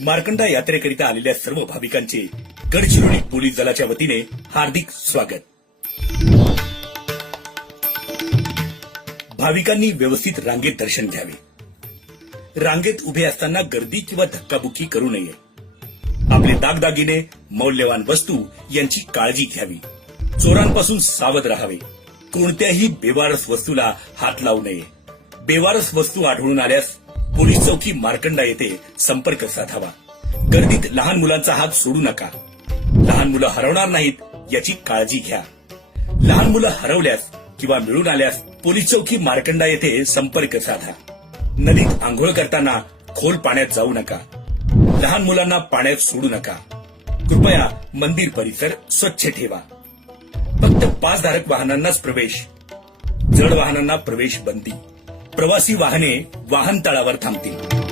मार्कंडा यात्रेकरिता आलेल्या सर्व भाविकांचे गडचिरोली पोलीस दलाच्या वतीने हार्दिक स्वागत। भाविकांनी व्यवस्थित रांगेत दर्शन घ्यावे। रांगेत उभे असताना गर्दी किंवा धक्काबुक्की करू नये। आपले दागदागिने, मौल्यवान वस्तू यांची काळजी घ्यावी। चोरांपासून सावध राहावे। कोणत्याही बेवारस वस्तूला हात लावू नये। बेवारस वस्तू आढळून आल्यास पोलीस चौकी मार्कंडा येथे संपर्क साधावा। गर्दीत लहान मुलांचा हात सोडू नका। लहान मुलं हरवणार नाहीत याची काळजी घ्या। लहान मुलं हरवल्यास किंवा मिळून आल्यास पोलीस चौकी मार्कंडा येथे संपर्क साधा। नदीत आंघोळ करताना खोल पाण्यात जाऊ नका। लहान मुलांना पाण्यात सोडू नका। कृपया मंदिर परिसर स्वच्छ ठेवा। फक्त पासधारक वाहनांनाच प्रवेश, जड वाहनांना प्रवेश बंदी। प्रवासी वाहने वाहनतळावर थांबतील।